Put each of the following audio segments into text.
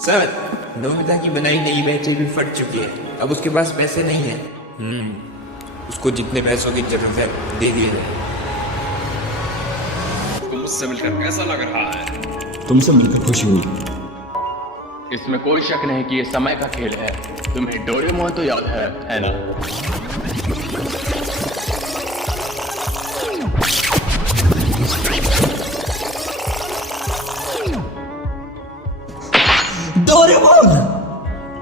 Sir, Nobita की बनाई नई बैटरी भी फट चुकी है। अब उसके पास पैसे नहीं है। उसको जितने पैसों की जरूरत है दे दिए जाए। तुमको मुझसे मिलकर कैसा लग रहा है? तुमसे मिलकर खुशी हुई। इसमें कोई शक नहीं कि ये समय का खेल है। तुम्हें डोरेमोन तो याद है ना? डोरेमोन,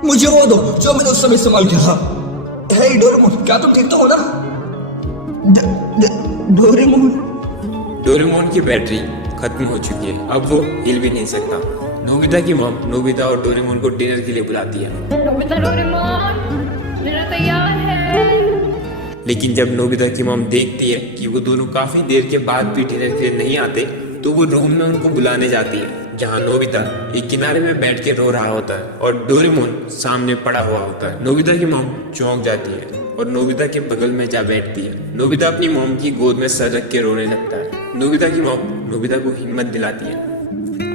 मुझे वो दो जो मैंने उस समय इस्तेमाल किया था। हे डोरेमोन, क्या तुम ठीक तो हो ना? डोरेमोन। डोरेमोन की बैटरी खत्म हो चुकी है। अब वो हिल भी नहीं सकता। नोबिता की मॉम नोबिता और डोरेमोन को डिनर के लिए बुलाती है। नोबिता, डोरेमोन, डिनर तैयार है। लेकिन जब नोबिता की मॉम देखती है कि वो दोनों काफी देर के बाद भी डिनर के लिए नहीं आते, तो वो रूम में उनको बुलाने जाती है, जहाँ नोबिता एक किनारे में बैठ के रो रहा होता है और डोरेमोन सामने पड़ा हुआ होता है। नोबिता की मॉम चौंक जाती है और नोबिता के बगल में जा बैठती है। नोबिता अपनी मॉम की गोद में सर रख के रोने लगता है। नोबिता की मॉम नोबिता को हिम्मत दिलाती है।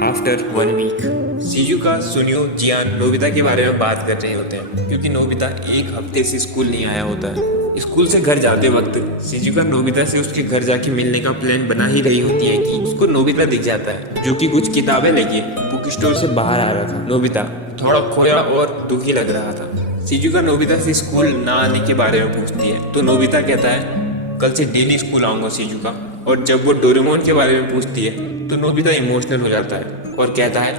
आफ्टर 1 वीक, शिजुका, सुनियो, जियान नोबिता के बारे में बात कर रहे होते हैं, क्योंकि नोबिता एक हफ्ते से स्कूल नहीं आया होता है। स्कूल से घर जाते वक्त शिजुका नोबिता से उसके घर जाके मिलने का प्लान बना ही रही होती है कि उसको नोबिता दिख जाता है, जो कि कुछ किताबें लेके बुक स्टोर से बाहर आ रहा था। नोबिता थोड़ा खोया और दुखी लग रहा था। शिजुका नोबिता से स्कूल ना आने के बारे में पूछती है, तो नोबिता कहता है, कल से डेली स्कूल आऊंगा शिजुका। और जब वो डोरेमोन के बारे में पूछती है, तो नोबिता इमोशनल हो जाता है और कहता है,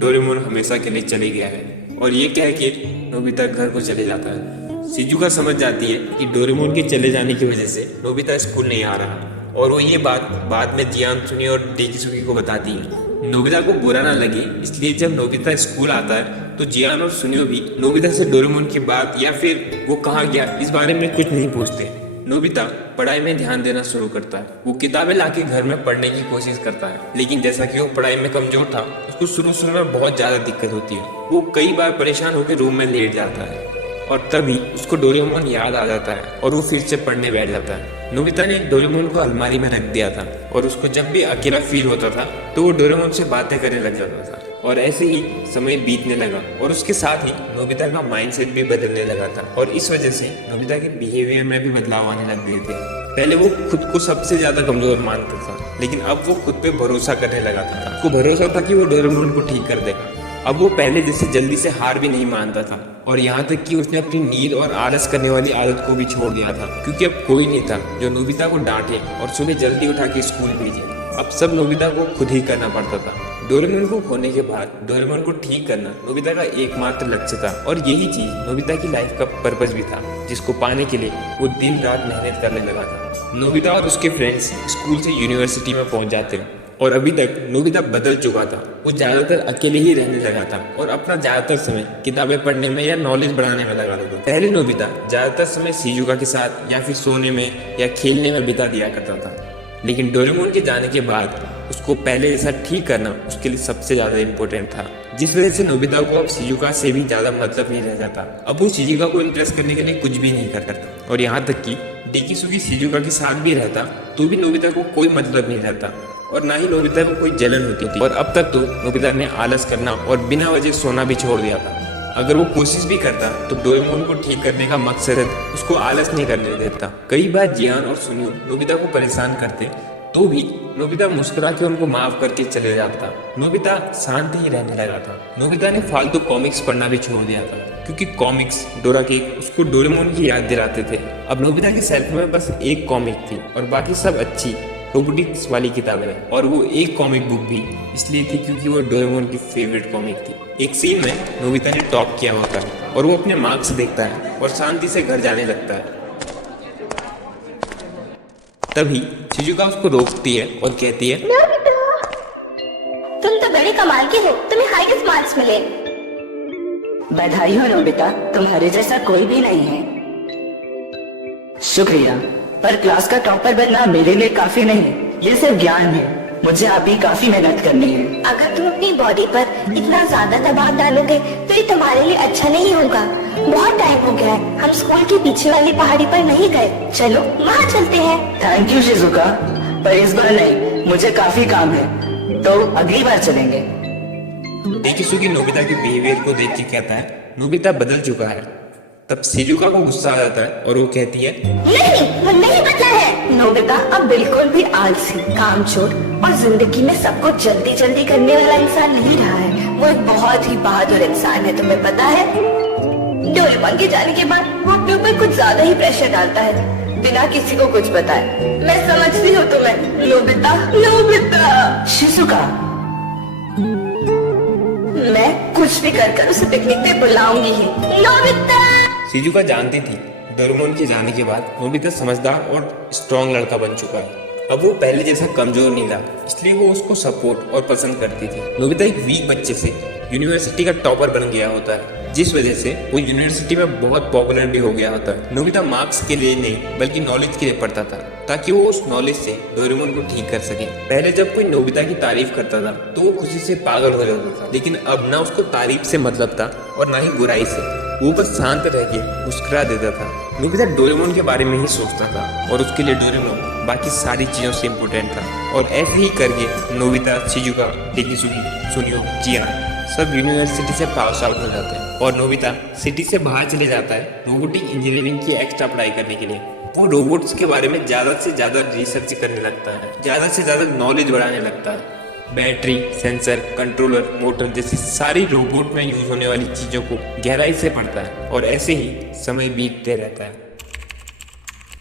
डोरेमोन हमेशा के लिए चले गया है। और ये कह के नोबिता घर को चले जाता है। शिजुका समझ जाती है कि डोरेमोन के चले जाने की वजह से नोबिता स्कूल नहीं आ रहा, और वो ये बात बाद में जियान, सुनियो और डेकिसुकी को बताती है। नोबिता को बुरा ना लगे इसलिए जब नोबिता स्कूल आता है तो जियान और सुनियो भी नोबिता से डोरेमोन की बात या फिर वो कहाँ गया इस बारे में कुछ नहीं पूछते। नोबिता पढ़ाई में ध्यान देना शुरू करता है। वो किताबें लाके घर में पढ़ने की कोशिश करता है, लेकिन जैसा कि वो पढ़ाई में कमजोर था, उसको शुरू में बहुत ज्यादा दिक्कत होती है। वो कई बार परेशान होकर रूम में लेट जाता है, और तभी उसको डोरेमोन याद आ जाता है और वो फिर से पढ़ने बैठ जाता है। नोबिता ने डोरेमोन को अलमारी में रख दिया था, और उसको जब भी अकेला फील होता था तो वो डोरेमोन से बातें करने लग जाता था। और ऐसे ही समय बीतने लगा, और उसके साथ ही नोबिता का माइंडसेट भी बदलने लगा था, और इस वजह से नोबिता के बिहेवियर में भी बदलाव आने लग गए थे। पहले वो खुद को सबसे ज्यादा कमजोर मानता था, लेकिन अब वो खुद पे भरोसा करने लगा था। उसको भरोसा था कि वो डोरेमोन को ठीक कर देगा। अब वो पहले जैसे जल्दी से हार भी नहीं मानता था, और यहाँ तक कि उसने अपनी नींद और आलस करने वाली आदत को भी छोड़ दिया था, क्योंकि अब कोई नहीं था जो नोबिता को डांटे और सुबह जल्दी उठा के स्कूल भेजे। अब सब नोबिता को खुद ही करना पड़ता था। डोरेमोन को खोने के बाद डोरेमोन को ठीक करना नोबिता का एकमात्र लक्ष्य था, और यही चीज नोबिता की लाइफ का पर्पस भी था, जिसको पाने के लिए वो दिन रात मेहनत करने लगा था। नोबिता और उसके फ्रेंड्स स्कूल से यूनिवर्सिटी में पहुंच जाते हैं, और अभी तक नोबिता बदल चुका था। वो ज्यादातर अकेले ही रहने लगा था और अपना ज्यादातर समय किताबें पढ़ने में या नॉलेज बढ़ाने में लगा था। पहले नोबिता ज्यादातर समय शिजुका के साथ या फिर सोने में या खेलने में बिता दिया करता था, लेकिन डोरेमोन के जाने के बाद उसको पहले जैसा ठीक करना उसके लिए सबसे ज्यादा इम्पोर्टेंट था, जिस वजह से नोबिता को अब शिजुका से भी ज्यादा मतलब नहीं रह जाता। अब वो शिजुका को इम्प्रेस करने के लिए कुछ भी नहीं करता, और यहाँ तक कि डेकिसुकी शिजुका के साथ भी रहता तो भी नोबिता को कोई मतलब नहीं रहता, और ना ही नोबिता को कोई जलन होती थी। और अब तक तो नोबिता ने आलस करना और बिना वजह सोना भी छोड़ दिया था। अगर वो कोशिश भी करता तो डोरेमोन को ठीक करने का मकसद उसको आलस नहीं करने देता। कई बार जियान और सुनियो नोबिता को परेशान करते, तो भी नोबिता मुस्कुरा के उनको माफ करके चले जाता। नोबिता शांत ही रहने लगा था। नोबिता ने फालतू कॉमिक्स पढ़ना भी छोड़ दिया था, क्योंकि कॉमिक्स डोरा केक उसको डोरेमोन की याद दिलाते थे। अब नोबिता के सेल्फ में बस एक कॉमिक थी, और बाकी सब अच्छी रोबोटिक्स वाली किताबें हैं, और वो एक कॉमिक बुक भी इसलिए थी क्योंकि वो डोरेमोन की फेवरेट कॉमिक थी। एक सीन में नोबिता ने टॉप किया होता है, और वो अपने मार्क्स देखता है और शांति से घर जाने लगता है। तभी शिजुका उसको रोकती है और कहती है, तुम तो बड़े कमाल के हो, तुम्हें हाईएस्ट मार्क्स मिले। बधाई हो नोबिता, तुम्हारे जैसा कोई भी नहीं है। शुक्रिया, पर क्लास का टॉपर बनना मेरे लिए काफी नहीं, ये सिर्फ ज्ञान है। मुझे अभी काफी मेहनत करनी है। अगर तुम अपनी बॉडी पर इतना ज्यादा दबाव डालोगे तो ये तुम्हारे लिए अच्छा नहीं होगा। बहुत टाइम हो गया है, हम स्कूल के पीछे वाली पहाड़ी पर नहीं गए, चलो वहाँ चलते हैं। थैंक यू शिजुका, पर इस बार नहीं, मुझे काफी काम है, तो अगली बार चलेंगे। डेकिसुगी नोबिता के बिहेवियर को देख के कहता है नोबिता बदल चुका है। तब शिजुका को गुस्सा आ जाता है और वो कहती है नहीं, वो नहीं बदला है। नोबिता अब बिल्कुल भी आलसी, कामचोर और जिंदगी में सब कुछ जल्दी जल्दी करने वाला इंसान नहीं रहा है। वो एक बहुत ही बहादुर इंसान है, तुम्हें पता है। डोरेमोन के जाने के बाद वो अपने ऊपर कुछ ज्यादा ही प्रेशर डालता है बिना किसी को कुछ बताए। मैं समझती हूँ तुम्हें नोबिता। नोबिता शिजुका, मैं कुछ भी कर उसे पिकनिक पे बुलाऊंगी ही। नोबिता शिजुका जानती थी डोरेमोन के जाने के बाद नोबिता समझदार और स्ट्रॉन्ग लड़का बन चुका है। अब वो पहले जैसा कमजोर नहीं था, इसलिए वो उसको सपोर्ट और पसंद करती थी। नोबिता एक वीक बच्चे से यूनिवर्सिटी का टॉपर बन गया होता है, जिस वजह से वो यूनिवर्सिटी में बहुत पॉपुलर भी हो गया होता है। नोबिता मार्क्स के लिए नहीं बल्कि नॉलेज के लिए पढ़ता था, ताकि वो उस नॉलेज से डोरेमोन को ठीक कर सके। पहले जब कोई नोबिता की तारीफ करता था तो वो खुशी से पागल हो जाता था, लेकिन अब ना उसको तारीफ से मतलब था और ना ही बुराई से। वो बस शांत रह के मुस्कुरा देता था। नोबिता डोरेमोन के बारे में ही सोचता था और उसके लिए डोरेमोन बाकी सारी चीजों से इम्पोर्टेंट था। और ऐसे ही करके नोबिता, शिजुका, डेकिसुगी, सुनियो, जियान सब यूनिवर्सिटी से पास आउट हो जाते हैं और नोबिता सिटी से बाहर चले जाता है रोबोटिक इंजीनियरिंग की एक्स्ट्रा पढ़ाई करने के लिए। वो रोबोट्स के बारे में ज्यादा से ज्यादा रिसर्च करने लगता है, ज्यादा से ज्यादा नॉलेज बढ़ाने लगता है। बैटरी, सेंसर, कंट्रोलर, मोटर जैसी सारी रोबोट में यूज होने वाली चीजों को गहराई से पढ़ता है और ऐसे ही समय बीतते रहता है।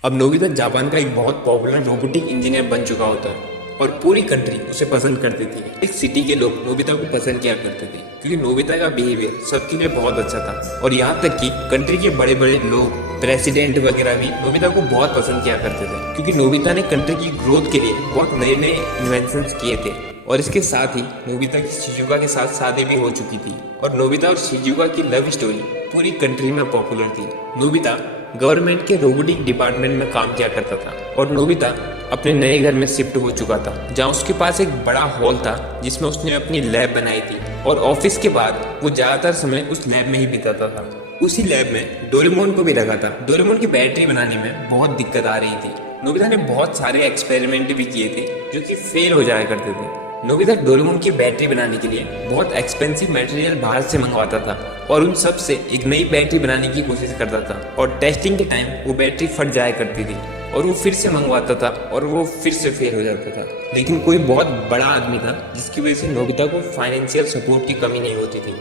अब नोबिता जापान का एक बहुत पॉपुलर रोबोटिक इंजीनियर बन चुका होता है और पूरी कंट्री उसे पसंद करती थी। इस सिटी के लोग नोबिता को पसंद किया करते थे क्योंकि नोबिता का बिहेवियर सबके लिए बहुत अच्छा था। और यहाँ तक कि कंट्री के बड़े बड़े लोग, प्रेसिडेंट वगैरह भी नोबिता को बहुत पसंद किया करते थे क्योंकि नोबिता ने कंट्री की ग्रोथ के लिए बहुत नए नए इन्वेंशंस किए थे। और इसके साथ ही नोबिता की शिजुका के साथ शादी भी हो चुकी थी और नोबिता और शिजुका की लव स्टोरी पूरी कंट्री में पॉपुलर थी। नोबिता गवर्नमेंट के रोबोटिक डिपार्टमेंट में काम किया करता था और नोबिता अपने नए घर में शिफ्ट हो चुका था, जहाँ उसके पास एक बड़ा हॉल था जिसमें उसने अपनी लैब बनाई थी और ऑफिस के बाद वो ज्यादातर समय उस लैब में ही बिताता था। उसी लैब में डोरेमोन को भी रखा था। डोरेमोन की बैटरी बनाने में बहुत दिक्कत आ रही थी। नोबिता ने बहुत सारे एक्सपेरिमेंट भी किए थे जो कि फेल हो जाया करते थे। नोबिता डोरेमोन की बैटरी बनाने के लिए बहुत एक्सपेंसिव मटेरियल बाहर से मंगवाता था और उन सब से एक नई बैटरी बनाने की कोशिश करता था और टेस्टिंग के टाइम वो बैटरी फट जाया करती थी और वो फिर से मंगवाता था और वो फिर से फेल हो जाता था। लेकिन कोई बहुत बड़ा आदमी था जिसकी वजह से नोबिता को फाइनेंशियल सपोर्ट की कमी नहीं होती थी।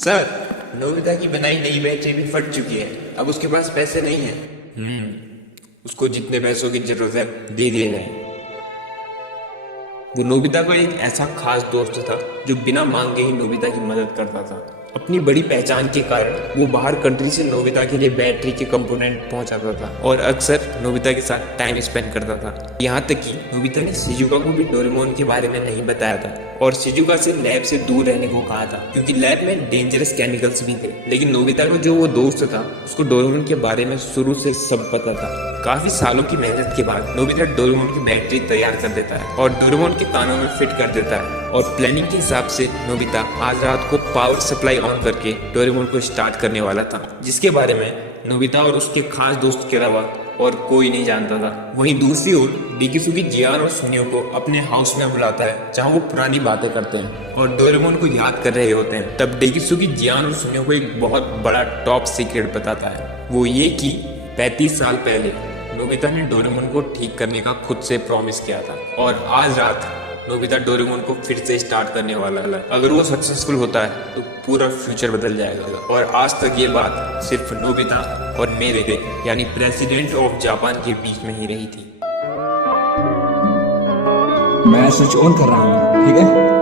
सर, नोबिता की बनाई नई बैटरी भी फट चुकी है, अब उसके पास पैसे नहीं है। उसको जितने पैसों की जरूरत है दे दिए जाए। वो नोबिता का एक ऐसा खास दोस्त था जो बिना मांगे ही नोबिता की मदद करता था। अपनी बड़ी पहचान के कारण वो बाहर कंट्री से नोबिता के लिए बैटरी के कंपोनेंट पहुंचाता था और अक्सर नोबिता के साथ टाइम स्पेंड करता था। यहाँ तक कि नोबिता ने शिजुका को भी डोरेमोन के बारे में नहीं बताया था और शिजुका से लैब से दूर रहने को कहा था क्योंकि लैब में डेंजरस केमिकल्स भी थे। लेकिन नोबिता को जो वो दोस्त था उसको डोरेमोन के बारे में शुरू से सब पता था। काफी सालों की मेहनत के बाद नोबिता डोरेमोन की बैटरी तैयार कर देता है और डोरेमोन के कानों में फिट कर देता है और प्लानिंग के हिसाब से नोबिता आज रात को पावर सप्लाई ऑन करके डोरेमोन को स्टार्ट करने वाला था, जिसके बारे में नोबिता और उसके खास दोस्त के अलावा और कोई नहीं जानता था। वहीं दूसरी ओर डेकिसुगी जियान और सुनियो को अपने हाउस में बुलाता है जहां वो पुरानी बातें करते हैं और डोरेमोन को याद कर रहे होते हैं। तब डेकिसुगी जियान और सुनियो को एक बहुत बड़ा टॉप सीक्रेट बताता है, वो ये कि 35 साल पहले नोबिता ने डोरेमोन को ठीक करने का खुद से प्रॉमिस किया था और आज रात नोबिता डोरेमोन को फिर से स्टार्ट करने वाला है। अगर वो सक्सेसफुल होता है तो पूरा फ्यूचर बदल जाएगा। और आज तक ये बात सिर्फ नोबिता और मेरे यानी प्रेसिडेंट ऑफ जापान के बीच में ही रही थी। मैं स्विच ऑन कर रहा हूँ, ठीक है?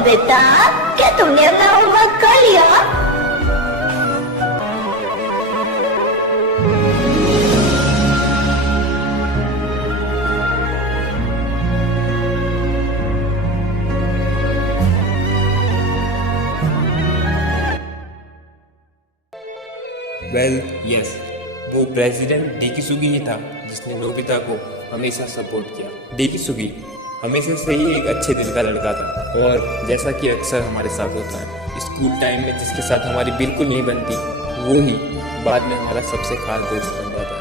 नोबिता, क्या तुमने अपना होमवर्क कर लिया? वेल यस, वो प्रेसिडेंट डेकिसुगी ही था जिसने नोबिता को हमेशा सपोर्ट किया। डेकिसुगी हमेशा से ही एक अच्छे दिल का लड़का था और जैसा कि अक्सर हमारे साथ होता है, स्कूल टाइम में जिसके साथ हमारी बिल्कुल नहीं बनती वो ही बाद में हमारा सबसे खास दोस्त बन जाता है।